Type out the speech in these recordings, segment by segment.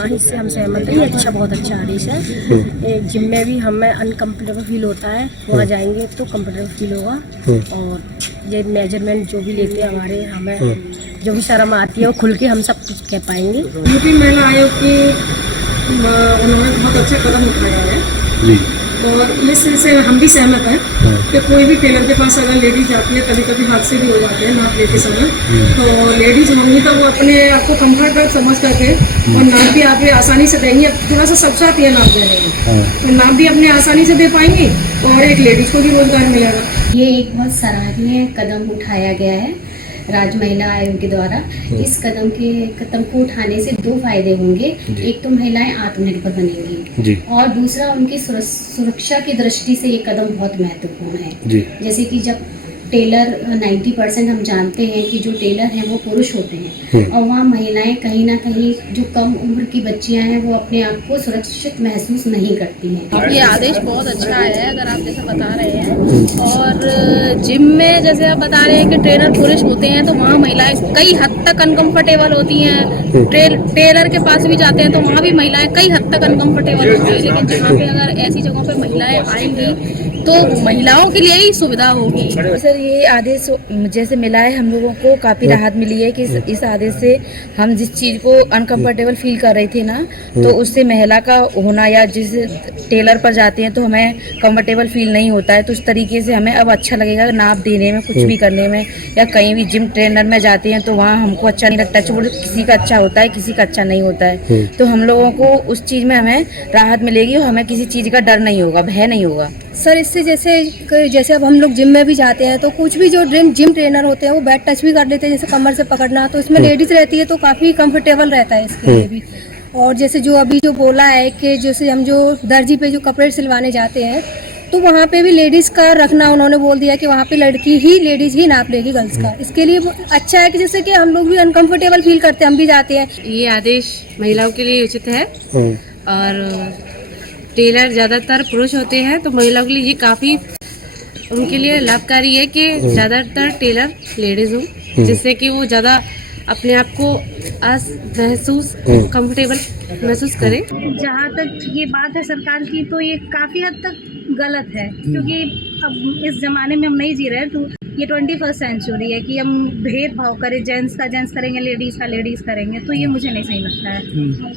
हाँ, इससे हम सहमत हैं। ये अच्छा, बहुत अच्छा आदेश है। जिम में भी हमें अनकम्फर्टेबल फील होता है, वहाँ जाएंगे तो कम्फर्टेबल फील होगा। और ये मेजरमेंट जो भी लेते हैं हमारे, हमें जो भी शर्म आती है वो खुल के हम सब कुछ कह पाएंगे। यूपी महिला आयोग की उन्होंने बहुत अच्छा कदम उठाया है जी। और इससे हम भी सहमत हैं कि कोई भी टेलर के पास अगर लेडीज जाती है, कभी कभी हादसे भी हो जाते हैं नाप लेते समय, तो लेडीज होंगी तो वो अपने आप को कम्फर्टेबल समझ करके और नाप भी आप आसानी से देंगी। अब थोड़ा सा सब साथ ये नाप देने हैं तो नाप भी अपने आसानी से दे पाएंगी और एक लेडीज को भी रोजगार मिलेगा। ये एक बहुत सराहनीय कदम उठाया गया है राज्य महिला आयोग के द्वारा। इस कदम को उठाने से दो फायदे होंगे। एक तो महिलाएं आत्मनिर्भर बनेंगी और दूसरा उनकी सुरक्षा की दृष्टि से ये कदम बहुत महत्वपूर्ण है। जैसे कि जब टेलर 90% हम जानते हैं कि जो टेलर हैं वो पुरुष होते हैं और वहाँ महिलाएं कहीं ना कहीं जो कम उम्र की बच्चियां हैं वो अपने आप को सुरक्षित महसूस नहीं करती हैं। ये आदेश बहुत अच्छा है, अगर आप जैसे बता रहे हैं। और जिम में जैसे आप बता रहे हैं कि ट्रेनर पुरुष होते हैं तो वहाँ महिलाएं कई हद तक अनकंफर्टेबल होती हैं। टेलर के पास भी जाते हैं तो वहाँ भी महिलाएं कई हद तक अनकंफर्टेबल होती हैं। लेकिन जहाँ पे अगर ऐसी जगहों पे महिलाएं आएंगी तो महिलाओं के लिए ही सुविधा होगी। सर, ये आदेश जैसे मिला है, हम लोगों को काफ़ी राहत मिली है कि इस आदेश से हम जिस चीज़ को अनकंफर्टेबल फील कर रहे थे ना, तो उससे महिला का होना या जिस टेलर पर जाते हैं तो हमें कंफर्टेबल फील नहीं होता है। तो उस तरीके से हमें अब अच्छा लगेगा नाप देने में, कुछ भी करने में, या कहीं भी जिम ट्रेनर में जाते हैं तो वहाँ हमको अच्छा नहीं लगता। किसी का अच्छा होता है, किसी का अच्छा नहीं होता है। तो हम लोगों को उस चीज़ में हमें राहत मिलेगी और हमें किसी चीज़ का डर नहीं होगा, भय नहीं होगा। सर, इससे जैसे अब हम लोग जिम में भी जाते हैं तो कुछ भी जो जिम ट्रेनर होते हैं वो बैड टच भी कर लेते हैं, जैसे कमर से पकड़ना, तो इसमें लेडीज रहती है तो काफ़ी कंफर्टेबल रहता है इसके लिए भी। और जैसे जो अभी जो बोला है कि जैसे हम जो दर्जी पे जो कपड़े सिलवाने जाते हैं तो वहाँ पे भी लेडीज का रखना उन्होंने बोल दिया कि वहाँ पे लेडीज ही नाप लेगी गर्ल्स का। इसके लिए अच्छा है कि जैसे कि हम लोग भी अनकंफर्टेबल फील करते हैं, हम भी जाते हैं। ये आदेश महिलाओं के लिए उचित है और टेलर ज़्यादातर पुरुष होते हैं तो महिलाओं के लिए ये काफ़ी उनके लिए लाभकारी है कि ज़्यादातर टेलर लेडीज़ हों, जिससे कि वो ज़्यादा अपने आप को कंफर्टेबल महसूस करें। जहाँ तक ये बात है सरकार की, तो ये काफ़ी हद तक गलत है, क्योंकि अब इस ज़माने में हम नहीं जी रहे। तो ये 21st सेंचुरी है कि हम भेदभाव करें, जेंट्स का जेंट्स करेंगे, लेडीज़ का लेडीज़ करेंगे, तो ये मुझे नहीं सही लगता है।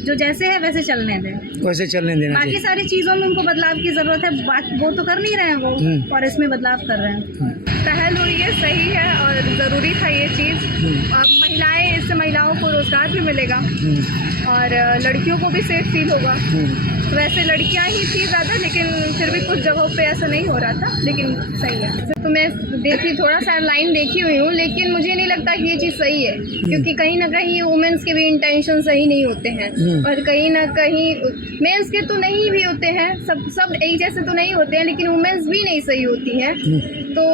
जो जैसे है वैसे चलने दें, वैसे चलने देना। बाकी सारी चीज़ों में उनको बदलाव की ज़रूरत है, बात वो तो कर नहीं रहे हैं वो, और इसमें बदलाव कर रहे हैं। पहल हुई है, सही है और ज़रूरी था ये चीज़। और महिलाएं, इससे महिलाओं को रोज़गार भी मिलेगा और लड़कियों को भी सेफ फील होगा। तो वैसे लड़कियां ही थी ज़्यादा, लेकिन फिर भी कुछ जगहों पे ऐसा नहीं हो रहा था, लेकिन सही है। तो मैं थोड़ा सा लाइन देखी हुई हूँ, लेकिन मुझे नहीं लगता कि ये चीज़ सही है, क्योंकि कहीं ना कहीं वुमेन्स के भी इंटेंशन सही नहीं होते हैं और कहीं ना कहीं मेंस के तो नहीं भी होते हैं, सब एक जैसे तो नहीं होते हैं, लेकिन वुमेन्स भी नहीं सही होती हैं। तो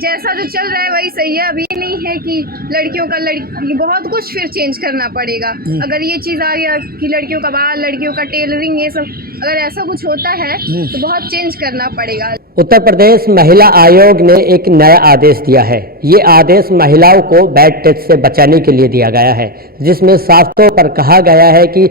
जैसा जो चल रहा है वही सही है। अभी नहीं है कि लड़कियों का बहुत कुछ फिर चेंज करना पड़ेगा। अगर ये चीज़ आ गया कि लड़कियों का बाल, लड़कियों का टेलरिंग, ये सब अगर ऐसा कुछ होता है तो बहुत चेंज करना पड़ेगा। उत्तर प्रदेश महिला आयोग ने एक नया आदेश दिया है। ये आदेश महिलाओं को बैड टच से बचाने के लिए दिया गया है, जिसमें साफ तौर पर कहा गया है कि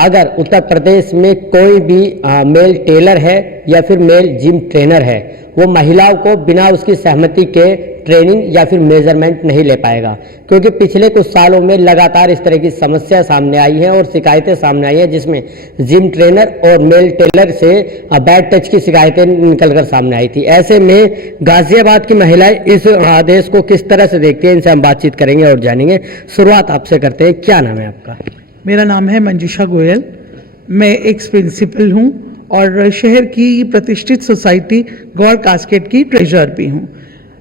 अगर उत्तर प्रदेश में कोई भी मेल टेलर है या फिर मेल जिम ट्रेनर है, वो महिलाओं को बिना उसकी सहमति के ट्रेनिंग या फिर मेजरमेंट नहीं ले पाएगा, क्योंकि पिछले कुछ सालों में लगातार इस तरह की समस्या सामने आई है और शिकायतें सामने आई हैं, जिसमें जिम ट्रेनर और मेल टेलर से बैड टच की शिकायतें निकलकर सामने आई थी। ऐसे में गाजियाबाद की महिलाएं इस आदेश को किस तरह से देखती हैं, इनसे हम बातचीत करेंगे और जानेंगे। शुरुआत आपसे करते हैं, क्या नाम है आपका? मेरा नाम है मंजूषा गोयल। मैं एक्स प्रिंसिपल हूँ और शहर की प्रतिष्ठित सोसाइटी गौर कास्केट की ट्रेजरर भी हूँ।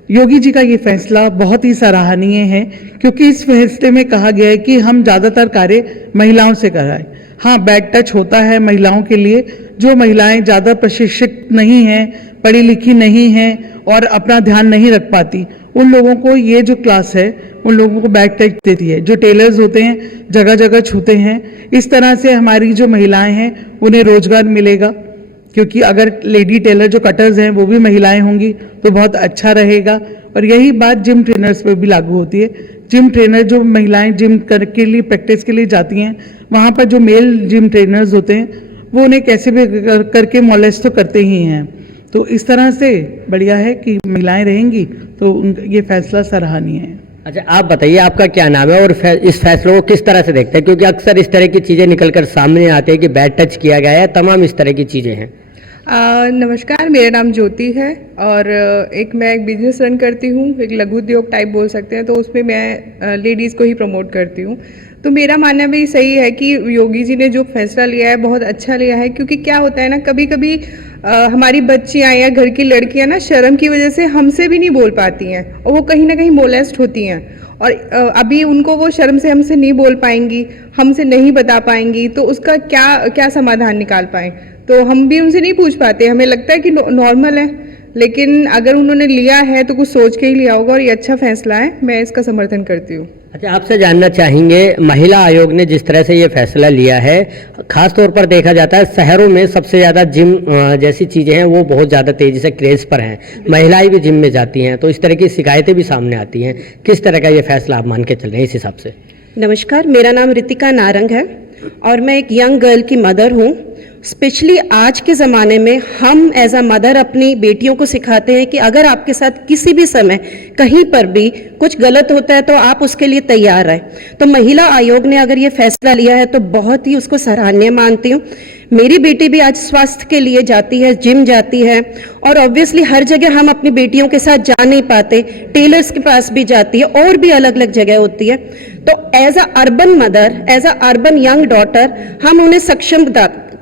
योगी जी का ये फैसला बहुत ही सराहनीय है, क्योंकि इस फैसले में कहा गया है कि हम ज़्यादातर कार्य महिलाओं से कराएं। हाँ, बैड टच होता है महिलाओं के लिए, जो महिलाएं ज़्यादा प्रशिक्षित नहीं हैं, पढ़ी लिखी नहीं हैं और अपना ध्यान नहीं रख पाती, उन लोगों को ये जो क्लास है उन लोगों को बैड टच देती है। जो टेलर्स होते हैं जगह जगह छूते हैं। इस तरह से हमारी जो महिलाएं हैं उन्हें रोजगार मिलेगा, क्योंकि अगर लेडी टेलर जो कटर्स हैं वो भी महिलाएं होंगी तो बहुत अच्छा रहेगा। और यही बात जिम ट्रेनर्स पर भी लागू होती है। जिम ट्रेनर जो महिलाएं जिम के लिए प्रैक्टिस के लिए जाती हैं, वहाँ पर जो मेल जिम ट्रेनर्स होते हैं वो उन्हें कैसे भी करके मॉलेस्ट तो करते ही हैं। तो इस तरह से बढ़िया है कि महिलाएं रहेंगी तो ये फैसला सराहनीय है। अच्छा, आप बताइए आपका क्या नाम है और इस फैसले को किस तरह से देखते हैं, क्योंकि अक्सर इस तरह की चीज़ें निकलकर सामने आती है कि बैड टच किया गया है, तमाम इस तरह की चीज़ें हैं। नमस्कार, मेरा नाम ज्योति है और मैं एक बिजनेस रन करती हूँ, एक लघु उद्योग टाइप बोल सकते हैं, तो उसमें मैं लेडीज़ को ही प्रमोट करती हूँ। तो मेरा मानना भी सही है कि योगी जी ने जो फैसला लिया है बहुत अच्छा लिया है, क्योंकि क्या होता है ना, कभी कभी हमारी बच्चियाँ या घर की लड़कियाँ ना शर्म की वजह से हमसे भी नहीं बोल पाती हैं और वो कहीं ना कहीं मोलेस्ट होती हैं, और अभी उनको वो शर्म से हमसे नहीं बोल पाएंगी, हमसे नहीं बता पाएंगी, तो उसका क्या समाधान निकाल पाएँ। तो हम भी उनसे नहीं पूछ पाते, हमें लगता है कि नॉर्मल है, लेकिन अगर उन्होंने लिया है तो कुछ सोच के ही लिया होगा और ये अच्छा फैसला है, मैं इसका समर्थन करती हूँ। अच्छा, आपसे जानना चाहेंगे, महिला आयोग ने जिस तरह से ये फैसला लिया है, खास तौर पर देखा जाता है शहरों में सबसे ज़्यादा जिम जैसी चीज़ें हैं वो बहुत ज़्यादा तेज़ी से क्रेज़ पर हैं, महिलाएं भी जिम में जाती हैं, तो इस तरह की शिकायतें भी सामने आती हैं। किस तरह का ये फैसला आप मान के चल रहे हैं इस हिसाब से? नमस्कार, मेरा नाम रितिका नारंग है और मैं एक यंग गर्ल की मदर हूँ। स्पेशली आज के ज़माने में हम एज अ मदर अपनी बेटियों को सिखाते हैं कि अगर आपके साथ किसी भी समय कहीं पर भी कुछ गलत होता है तो आप उसके लिए तैयार रहें। तो महिला आयोग ने अगर ये फैसला लिया है तो बहुत ही उसको सराहनीय मानती हूँ। मेरी बेटी भी आज स्वास्थ्य के लिए जाती है, जिम जाती है, और ऑब्वियसली हर जगह हम अपनी बेटियों के साथ जा नहीं पाते, टेलर्स के पास भी जाती है और भी अलग अलग जगह होती है। तो as a urban mother, as a urban young daughter, हम उन्हें सक्षम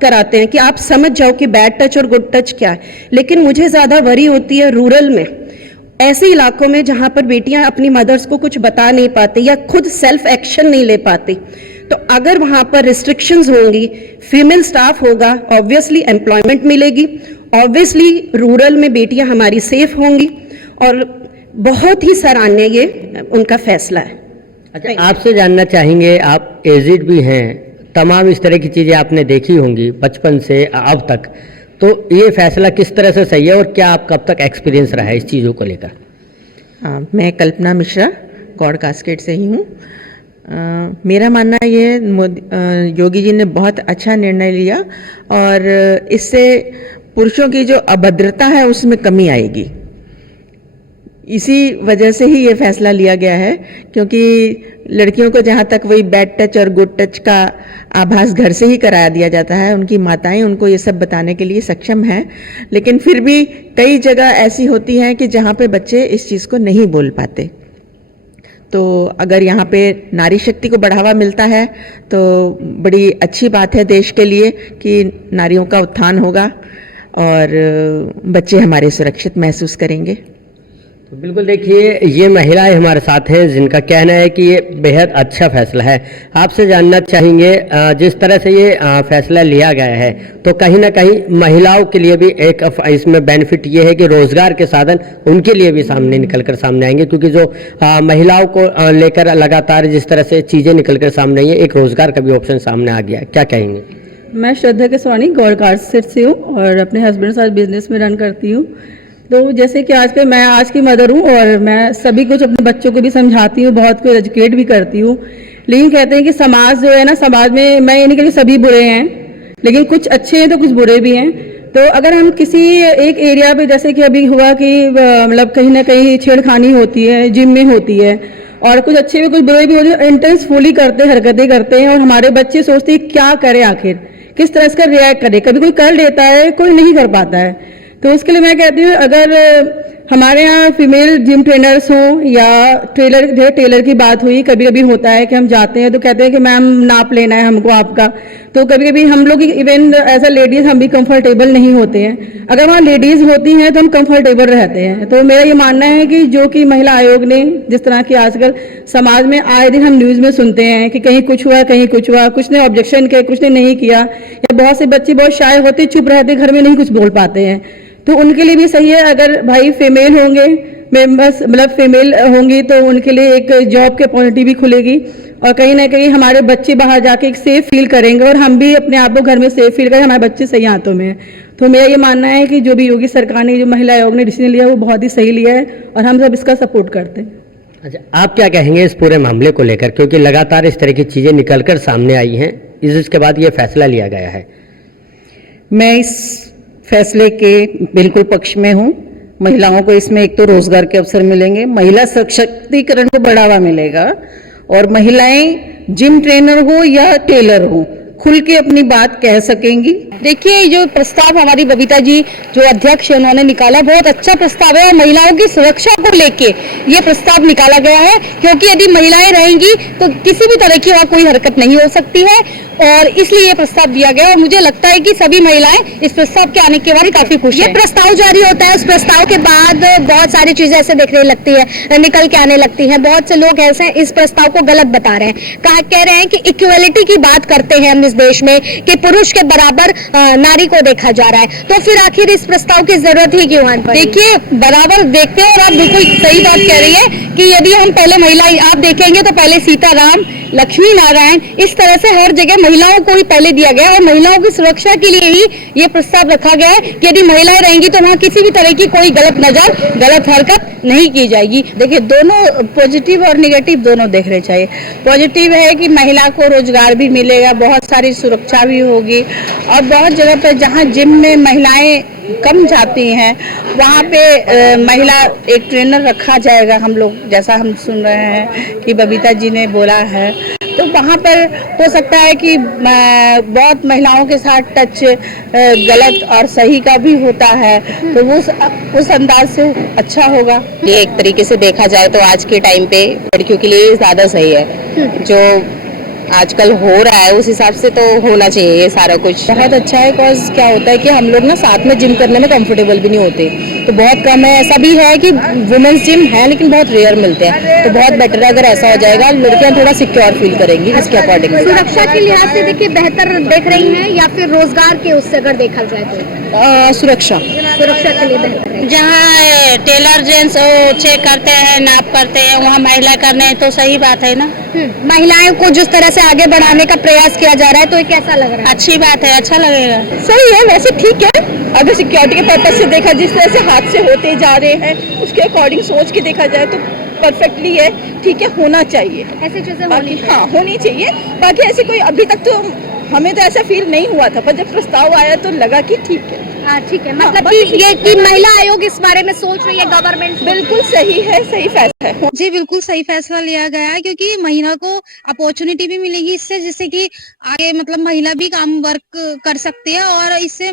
कराते हैं कि आप समझ जाओ कि बैड टच और गुड टच क्या है। लेकिन मुझे ज़्यादा वरी होती है रूरल में, ऐसे इलाकों में जहाँ पर बेटियाँ अपनी मदर्स को कुछ बता नहीं पाती या खुद सेल्फ एक्शन नहीं ले पाती। तो अगर वहाँ पर रिस्ट्रिक्शंस होंगी, फीमेल स्टाफ होगा, ऑब्वियसली एम्प्लॉयमेंट मिलेगी, ऑब्वियसली रूरल में बेटियाँ हमारी सेफ होंगी, और बहुत ही सराहनीय ये उनका फैसला है। अच्छा, आपसे जानना चाहेंगे, आप एजिड भी हैं, तमाम इस तरह की चीज़ें आपने देखी होंगी बचपन से अब तक, तो ये फैसला किस तरह से सही है और क्या आपका अब तक एक्सपीरियंस रहा है इस चीज़ों को लेकर? मैं कल्पना मिश्रा गौड़ कास्केट से ही हूँ। मेरा मानना ये योगी जी ने बहुत अच्छा निर्णय लिया और इससे पुरुषों की जो अभद्रता है उसमें कमी आएगी। इसी वजह से ही ये फैसला लिया गया है, क्योंकि लड़कियों को जहाँ तक वही बैड टच और गुड टच का आभास घर से ही कराया दिया जाता है, उनकी माताएं उनको ये सब बताने के लिए सक्षम हैं, लेकिन फिर भी कई जगह ऐसी होती हैं कि जहाँ पे बच्चे इस चीज़ को नहीं बोल पाते। तो अगर यहाँ पे नारी शक्ति को बढ़ावा मिलता है तो बड़ी अच्छी बात है देश के लिए कि नारियों का उत्थान होगा और बच्चे हमारे सुरक्षित महसूस करेंगे। तो बिल्कुल देखिए, ये महिलाएं हमारे साथ हैं जिनका कहना है कि ये बेहद अच्छा फैसला है। आपसे जानना चाहेंगे, जिस तरह से ये फैसला लिया गया है तो कहीं ना कहीं महिलाओं के लिए भी एक इसमें बेनिफिट ये है कि रोजगार के साधन उनके लिए भी निकल कर सामने आएंगे, क्योंकि जो महिलाओं को लेकर लगातार जिस तरह से चीज़ें निकल कर सामने आई है, एक रोजगार का भी ऑप्शन सामने आ गया। क्या कहेंगे? मैं श्रद्धा केसवानी गौड़ कास्केट से हूँ और अपने हस्बैंड के साथ बिजनेस में रन करती हूँ। तो जैसे कि मैं आज की मदर हूँ और मैं सभी कुछ अपने बच्चों को भी समझाती हूँ, बहुत कुछ एजुकेट भी करती हूँ, लेकिन कहते हैं कि समाज जो है ना, समाज में मैं ये नहीं कहती सभी बुरे हैं, लेकिन कुछ अच्छे हैं तो कुछ बुरे भी हैं। तो अगर हम किसी एक एरिया पे, जैसे कि अभी हुआ कि मतलब कहीं ना कहीं छेड़खानी होती है, जिम में होती है, और कुछ अच्छे भी कुछ बुरे भी होते हैं, इंटेंसफुली हरकतें करते हैं, और हमारे बच्चे सोचते हैं क्या करें, आखिर किस तरह इसका रिएक्ट करें। कभी कोई कर लेता है, कोई नहीं कर पाता है। तो उसके लिए मैं कहती हूँ, अगर हमारे यहाँ फीमेल जिम ट्रेनर्स हों या टेलर की बात हुई, कभी कभी होता है कि हम जाते हैं तो कहते हैं कि मैम नाप लेना है हमको आपका, तो कभी कभी हम लोग इवन एज अ लेडीज हम भी कंफर्टेबल नहीं होते हैं। अगर वहाँ लेडीज होती हैं तो हम कंफर्टेबल रहते हैं। तो मेरा ये मानना है कि जो कि महिला आयोग ने, जिस तरह की आजकल समाज में आए दिन हम न्यूज़ में सुनते हैं कि कहीं कुछ हुआ, कहीं कुछ हुआ, कुछ ने ऑब्जेक्शन किया, कुछ ने नहीं किया, या बहुत से बच्चे बहुत शाय होते, चुप रहते, घर में नहीं कुछ बोल पाते हैं, तो उनके लिए भी सही है। अगर भाई फीमेल होंगे मेंबर्स, मतलब फीमेल होंगी, तो उनके लिए एक जॉब की अपॉर्चुनिटी भी खुलेगी, और कहीं ना कहीं हमारे बच्चे बाहर जाके एक सेफ फील करेंगे, और हम भी अपने आप को घर में सेफ फील करें, हमारे बच्चे सही हाथों में हैं। तो मेरा ये मानना है कि जो भी योगी सरकार ने, जो महिला आयोग ने डिसीजन लिया, वो बहुत ही सही लिया है और हम सब इसका सपोर्ट करते हैं। अच्छा, आप क्या कहेंगे इस पूरे मामले को लेकर, क्योंकि लगातार इस तरह की चीज़ें निकलकर सामने आई हैं, इसके बाद ये फैसला लिया गया है। मैं इस फैसले के बिल्कुल पक्ष में हूँ। महिलाओं को इसमें एक तो रोजगार के अवसर मिलेंगे, महिला सशक्तिकरण को बढ़ावा मिलेगा और महिलाएं जिम ट्रेनर हो या टेलर हो खुल के अपनी बात कह सकेंगी। देखिए, जो प्रस्ताव हमारी बबीता जी जो अध्यक्ष है उन्होंने निकाला, बहुत अच्छा प्रस्ताव है और महिलाओं की सुरक्षा को लेके ये प्रस्ताव निकाला गया है, क्योंकि यदि महिलाएं रहेंगी तो किसी भी तरह की वहाँ कोई हरकत नहीं हो सकती है और इसलिए ये प्रस्ताव दिया गया और मुझे लगता है कि सभी महिलाएं इस प्रस्ताव के आने के बाद काफी खुश हैं। ये प्रस्ताव जारी होता है, उस प्रस्ताव के बाद बहुत सारी चीजें ऐसे देखने लगती है, निकल के आने लगती हैं। बहुत से लोग ऐसे इस प्रस्ताव को गलत बता रहे हैं, कह रहे हैं कि इक्वलिटी की बात करते हैं हम इस देश में कि पुरुष के बराबर नारी को देखा जा रहा है, तो फिर आखिर इस प्रस्ताव की जरूरत ही क्यों है? देखिए, बराबर देखते हैं और आप बिल्कुल सही बात कह रही है कि यदि हम पहले महिला आप देखेंगे तो पहले सीताराम, लक्ष्मी नारायण, इस तरह से हर जगह महिलाओं को ही पहले दिया गया और महिलाओं की सुरक्षा के लिए ही ये प्रस्ताव रखा गया है कि यदि महिलाएं रहेंगी तो वहाँ किसी भी तरह की कोई गलत नजर, गलत हरकत नहीं की जाएगी। देखिए, दोनों पॉजिटिव और निगेटिव दोनों देखने चाहिए। पॉजिटिव है कि महिला को रोजगार भी मिलेगा, बहुत सारी सुरक्षा भी होगी और बहुत जगह पे जहाँ जिम में महिलाएं कम जाती हैं वहाँ पे महिला एक ट्रेनर रखा जाएगा। हम लोग जैसा हम सुन रहे हैं कि बबीता जी ने बोला है, तो वहाँ पर हो सकता है कि बहुत महिलाओं के साथ टच गलत और सही का भी होता है, तो वो उस अंदाज से अच्छा होगा। ये एक तरीके से देखा जाए तो आज के टाइम पे लड़कियों के लिए ज़्यादा सही है, जो आजकल हो रहा है उस हिसाब से तो होना चाहिए ये सारा कुछ। बहुत अच्छा है, बिकॉज क्या होता है कि हम लोग ना साथ में जिम करने में कंफर्टेबल भी नहीं होते, तो बहुत कम है। ऐसा भी है कि वुमेन्स जिम है लेकिन बहुत रेयर मिलते हैं, तो बहुत बेटर है अगर ऐसा हो जाएगा, लड़कियां थोड़ा सिक्योर फील करेंगी इसके अकॉर्डिंग। सुरक्षा के लिहाज से देखिए बेहतर देख रही हैं या फिर रोजगार के उससे अगर देखा जाए तो? सुरक्षा के लिए बेहतर है। जहाँ टेलर जेंट्स चेक करते हैं, नाप करते हैं, वहाँ महिला करने तो सही बात है ना। महिलाओं को जिस तरह से आगे बढ़ाने का प्रयास किया जा रहा है, तो ये कैसा लग रहा है? अच्छी बात है, अच्छा लगेगा। सही है, वैसे ठीक है। अगर सिक्योरिटी के पर्पज से देखा, जिस तरह से हादसे होते जा रहे हैं उसके अकॉर्डिंग सोच के देखा जाए तो परफेक्टली है, ठीक है, होना चाहिए ऐसी चीजें होनी चाहिए। बाकी ऐसे कोई अभी तक तो हमें तो ऐसा फील नहीं हुआ था, पर जब प्रस्ताव आया तो लगा कि ठीक है। ठीक है, मतलब ये कि महिला आयोग इस बारे में सोच रही है, गवर्नमेंट बिल्कुल सही है, सही फैसला है। जी बिल्कुल सही फैसला लिया गया है, क्योंकि महिला को अपॉर्चुनिटी भी मिलेगी इससे, जिससे कि आगे मतलब महिला भी काम वर्क कर सकती है और इससे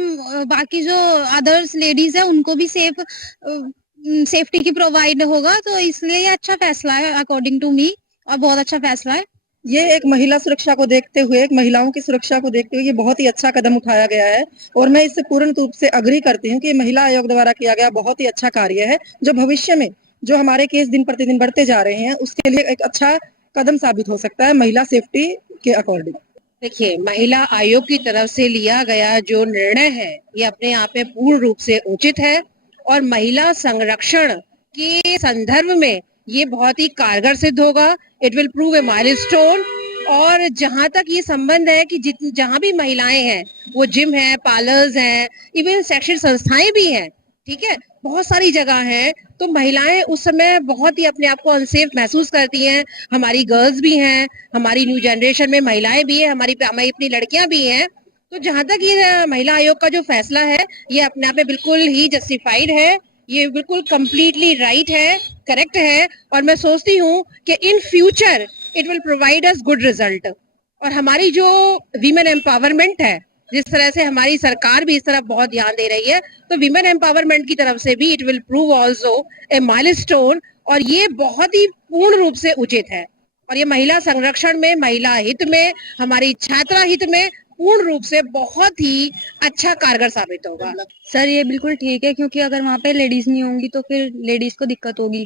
बाकी जो अदर्स लेडीज है उनको भी सेफ्टी की प्रोवाइड होगा, तो इसलिए ये अच्छा फैसला है अकॉर्डिंग टू मी, और बहुत अच्छा फैसला है। ये एक महिला सुरक्षा को देखते हुए, एक महिलाओं की सुरक्षा को देखते हुए ये बहुत ही अच्छा कदम उठाया गया है और मैं इससे पूर्ण रूप से अग्री करती हूँ कि महिला आयोग द्वारा किया गया बहुत ही अच्छा कार्य है, जो भविष्य में जो हमारे केस दिन प्रतिदिन बढ़ते जा रहे हैं उसके लिए एक अच्छा कदम साबित हो सकता है महिला सेफ्टी के अकॉर्डिंग। देखिए, महिला आयोग की तरफ से लिया गया जो निर्णय है ये अपने आप में पूर्ण रूप से उचित है और महिला संरक्षण के संदर्भ में ये बहुत ही कारगर सिद्ध होगा। It will prove A milestone. और जहाँ तक ये संबंध है कि जहाँ भी महिलाएं हैं, वो जिम है, पार्लर्स हैं, इवन शैक्षणिक संस्थाएं भी हैं, ठीक है, बहुत सारी जगह हैं, तो महिलाएं उस समय बहुत ही अपने आप को अनसेफ महसूस करती हैं। हमारी गर्ल्स भी हैं, हमारी न्यू जनरेशन में महिलाएं भी हैं, हमारी अपनी लड़कियां भी हैं। तो जहाँ तक ये महिला आयोग का जो फैसला है ये अपने आप में बिल्कुल ही जस्टिफाइड है, ये बिल्कुल कंप्लीटली राइट है, करेक्ट है, और मैं सोचती हूँ कि in future it will provide us good result. और हमारी जो वीमेन एम्पावरमेंट है, जिस तरह से हमारी सरकार भी इस तरफ बहुत ध्यान दे रही है, तो वीमेन एम्पावरमेंट की तरफ से भी it will prove also a milestone, और ये बहुत ही पूर्ण रूप से उचित है। और ये महिला संरक्षण में, महिला हित में, हमारी छात्रा हित में पूर्ण रूप से बहुत ही अच्छा कारगर साबित होगा। सर ये बिल्कुल ठीक है, क्योंकि अगर वहाँ पे लेडीज नहीं होंगी तो फिर लेडीज को दिक्कत होगी,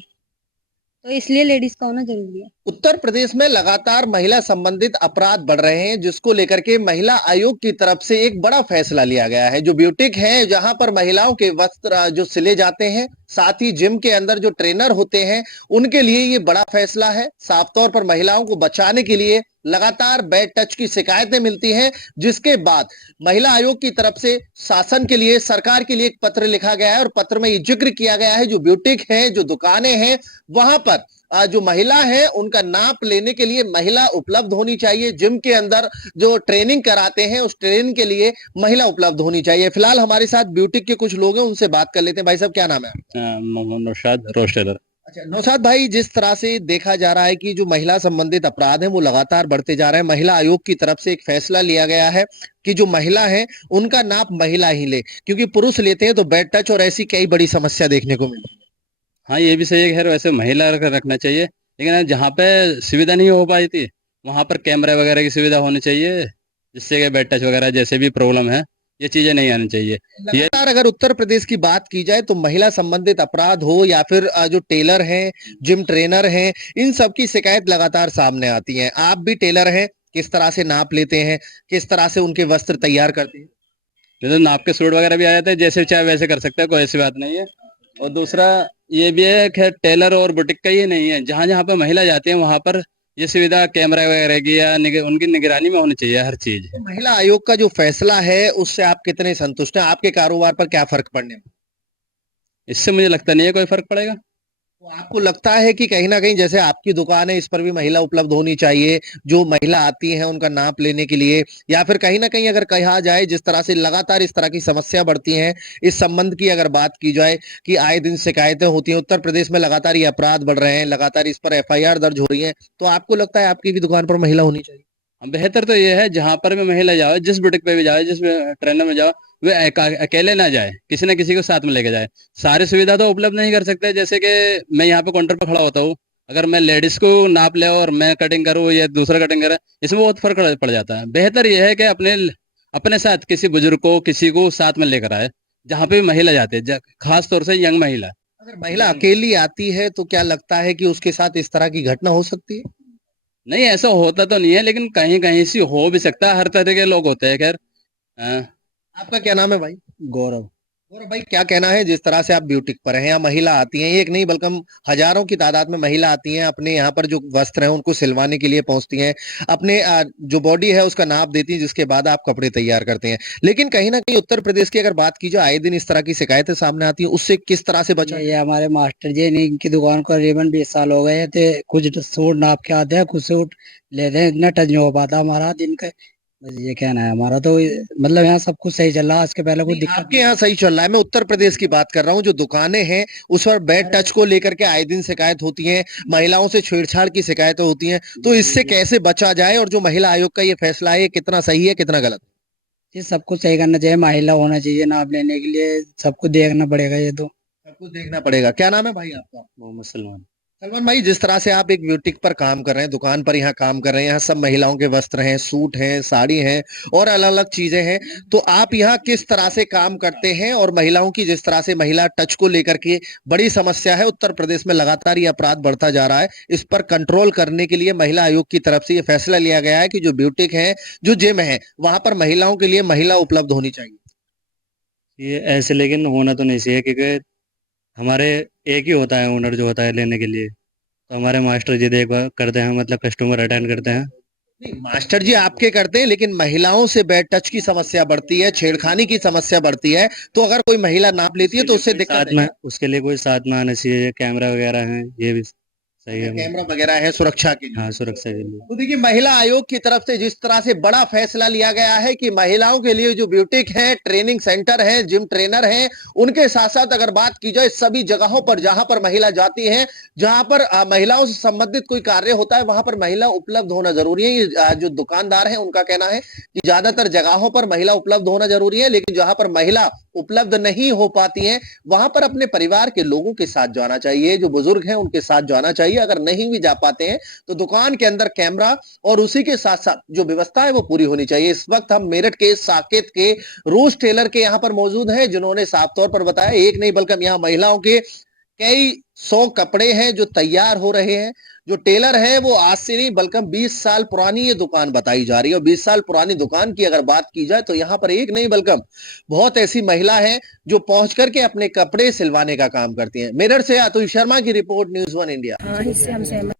तो इसलिए लेडीज का होना जरूरी है। उत्तर प्रदेश में लगातार महिला संबंधित अपराध बढ़ रहे हैं, जिसको लेकर के महिला आयोग की तरफ से एक बड़ा फैसला लिया गया है। जो ब्यूटिक है, जहां पर महिलाओं के वस्त्र जो सिले जाते हैं, साथ ही जिम के अंदर जो ट्रेनर होते हैं, उनके लिए ये बड़ा फैसला है। साफ तौर पर महिलाओं को बचाने के लिए लगातार बैड टच की शिकायतें मिलती हैं, जिसके बाद महिला आयोग की तरफ से शासन के लिए, सरकार के लिए एक पत्र लिखा गया है और पत्र में ये जिक्र किया गया है जो ब्यूटिक है, जो दुकानें हैं, वहां पर जो महिला है उनका नाप लेने के लिए महिला उपलब्ध होनी चाहिए। जिम के अंदर जो ट्रेनिंग कराते हैं उस ट्रेनिंग के लिए महिला उपलब्ध होनी चाहिए। फिलहाल हमारे साथ ब्यूटी के कुछ लोग हैं, उनसे बात कर लेते हैं। भाई साहब क्या नाम है? मोहम्मद नौशाद, रोज टेलर। अच्छा नौशाद भाई, जिस तरह से देखा जा रहा है कि जो महिला संबंधित अपराध हैं वो लगातार बढ़ते जा रहे हैं, महिला आयोग की तरफ से एक फैसला लिया गया है कि जो महिला है उनका नाप महिला ही ले, क्योंकि पुरुष लेते हैं तो बैड टच और ऐसी कई बड़ी समस्या देखने को मिलती है। हाँ ये भी सही है, खैर वैसे महिला रखना चाहिए, लेकिन जहाँ पे सुविधा नहीं हो पाई थी वहां पर कैमरा वगैरह की सुविधा होनी चाहिए, जिससे कि बैड टच वगैरह जैसे भी प्रॉब्लम है ये चीजें नहीं आनी चाहिए। ये लगातार अगर उत्तर प्रदेश की बात की जाए तो महिला संबंधित अपराध हो या फिर जो टेलर हैं, जिम ट्रेनर हैं, इन सब की शिकायत लगातार सामने आती है। आप भी टेलर हैं, किस तरह से नाप लेते हैं, किस तरह से उनके वस्त्र तैयार करते हैं? जैसे नाप के सूट वगैरह भी आ जाते हैं, जैसे चाहे वैसे कर सकते हैं, कोई ऐसी बात नहीं है। और दूसरा ये भी है, खैर टेलर और बुटीक का ये नहीं है, जहाँ जहाँ पे महिला जाती है वहां पर ये सुविधा कैमरा वगैरह की या उनकी निगरानी में होनी चाहिए हर चीज। महिला आयोग का जो फैसला है उससे आप कितने संतुष्ट हैं? आपके कारोबार पर क्या फर्क पड़ने में? इससे मुझे लगता नहीं है कोई फर्क पड़ेगा। तो आपको लगता है कि कहीं ना कहीं जैसे आपकी दुकान है इस पर भी महिला उपलब्ध होनी चाहिए, जो महिला आती हैं उनका नाप लेने के लिए, या फिर कहीं ना कहीं अगर कहा जाए जिस तरह से लगातार इस तरह की समस्या बढ़ती हैं, इस संबंध की अगर बात की जाए कि आए दिन शिकायतें होती हैं, उत्तर प्रदेश में लगातार ये अपराध बढ़ रहे हैं, लगातार इस पर FIR दर्ज हो रही है, तो आपको लगता है आपकी भी दुकान पर महिला होनी चाहिए? बेहतर तो ये है जहां पर भी महिला जाए, जिस बुटीक पे भी जाए, जिस ट्रेनर में जाए, वे अकेले ना जाए, किसी ना किसी को साथ में लेके जाए। सारी सुविधा तो उपलब्ध नहीं कर सकते, जैसे कि मैं यहाँ पे काउंटर पे खड़ा होता हूँ, अगर मैं लेडीज को नाप ले और मैं कटिंग करूँ या दूसरा कटिंग करे, इसमें बहुत फर्क पड़ जाता है। बेहतर यह है कि अपने साथ किसी बुजुर्ग को, किसी को साथ में लेकर आए, जहाँ पे भी महिला जाते हैं, खास तौर से यंग महिला। अगर महिला अकेली आती है तो क्या लगता है कि उसके साथ इस तरह की घटना हो सकती है? नहीं ऐसा होता तो नहीं है, लेकिन कहीं कहीं से हो भी सकता है, हर तरह के लोग होते हैं। खैर आपका क्या नाम है भाई? गौरव। गौरव भाई, क्या कहना है जिस तरह से आप ब्यूटिक पर हैं, यहाँ महिला आती हैं, एक नहीं बल्कि हजारों की तादाद में महिला आती हैं, अपने यहाँ पर जो वस्त्र हैं उनको सिलवाने के लिए पहुंचती हैं, अपने जो बॉडी है उसका नाप देती हैं, जिसके बाद आप कपड़े तैयार करते हैं। लेकिन कहीं ना कहीं उत्तर प्रदेश की अगर बात की जाए, आए दिन इस तरह की शिकायतें सामने आती हैं, उससे किस तरह से बचा? ये हमारे मास्टर जी ने, इनकी दुकान को करीबन 20 साल हो गए थे, कुछ सूट नाप के आते हैं, कुछ सूट लेते हैं, इतना टच नहीं हो पाता हमारा दिन का। बस ये कहना है हमारा। तो मतलब यहाँ सब कुछ सही चल रहा है, आज के पहले कोई दिक्कत आपके यहाँ सही चल रहा है। मैं उत्तर प्रदेश की बात कर रहा हूँ, जो दुकानें हैं उस पर बैड टच को लेकर के आए दिन शिकायत होती है, महिलाओं से छेड़छाड़ की शिकायतें होती हैं, तो इससे कैसे बचा जाए? और जो महिला आयोग का ये फैसला है, कितना सही है, कितना गलत? ये सब कुछ सही करना चाहिए, महिला होना चाहिए नाप लेने के लिए, सबको देखना पड़ेगा, ये तो सब कुछ देखना पड़ेगा। क्या नाम है भाई आपका? मोहम्मद सलमान। सलमान भाई, जिस तरह से आप एक ब्यूटिक पर काम कर रहे हैं, दुकान पर यहाँ काम कर रहे हैं, यहाँ सब महिलाओं के वस्त्र हैं, सूट हैं, साड़ी हैं और अलग अलग चीजें हैं, तो आप यहाँ किस तरह से काम करते हैं? और महिलाओं की जिस तरह से महिला टच को लेकर के बड़ी समस्या है, उत्तर प्रदेश में लगातार ये अपराध बढ़ता जा रहा है, इस पर कंट्रोल करने के लिए महिला आयोग की तरफ से ये फैसला लिया गया है कि जो ब्यूटिक है, जो जिम है, वहां पर महिलाओं के लिए महिला उपलब्ध होनी चाहिए। ये ऐसे लेकिन होना तो नहीं चाहिए, क्योंकि हमारे एक ही होता है ओनर जो होता है लेने के लिए, तो हमारे मास्टर जी देखभाल करते हैं, मतलब कस्टमर अटेंड करते हैं। नहीं, मास्टर जी आपके करते हैं, लेकिन महिलाओं से बैड टच की समस्या बढ़ती है, छेड़खानी की समस्या बढ़ती है, तो अगर कोई महिला नाप लेती है तो उससे दिक्कत में, उसके लिए कोई साथ में आना चाहिए, कैमरा वगैरह है, ये भी सही है, कैमरा वगैरह है सुरक्षा के लिए। हाँ सुरक्षा के लिए। तो देखिए, महिला आयोग की तरफ से जिस तरह से बड़ा फैसला लिया गया है कि महिलाओं के लिए जो ब्यूटिक है, ट्रेनिंग सेंटर है, जिम ट्रेनर है, उनके साथ साथ अगर बात की जाए सभी जगहों पर जहां पर महिला जाती है, जहां पर महिलाओं से संबंधित कोई कार्य होता है, वहां पर महिला उपलब्ध होना जरूरी है। ये जो दुकानदार है उनका कहना है कि ज्यादातर जगहों पर महिला उपलब्ध होना जरूरी है, लेकिन जहां पर महिला उपलब्ध नहीं हो पाती है वहां पर अपने परिवार के लोगों के साथ जाना चाहिए, जो बुजुर्ग हैं उनके साथ जाना चाहिए। अगर नहीं भी जा पाते हैं तो दुकान के अंदर कैमरा और उसी के साथ साथ जो व्यवस्था है वो पूरी होनी चाहिए। इस वक्त हम मेरठ के साकेत के रोज टेलर के यहाँ पर मौजूद हैं, जिन्होंने साफ तौर पर बताया, एक नहीं बल्कि यहाँ महिलाओं के कई 100 कपड़े हैं जो तैयार हो रहे हैं। जो टेलर है वो आज से नहीं बल्कि 20 साल पुरानी ये दुकान बताई जा रही है, और 20 साल पुरानी दुकान की अगर बात की जाए तो यहाँ पर एक नहीं बल्कि बहुत ऐसी महिला है जो पहुंच करके अपने कपड़े सिलवाने का काम करती हैं। मेरठ से अतुल शर्मा की रिपोर्ट, न्यूज़ 1 इंडिया। इससे हम सहमत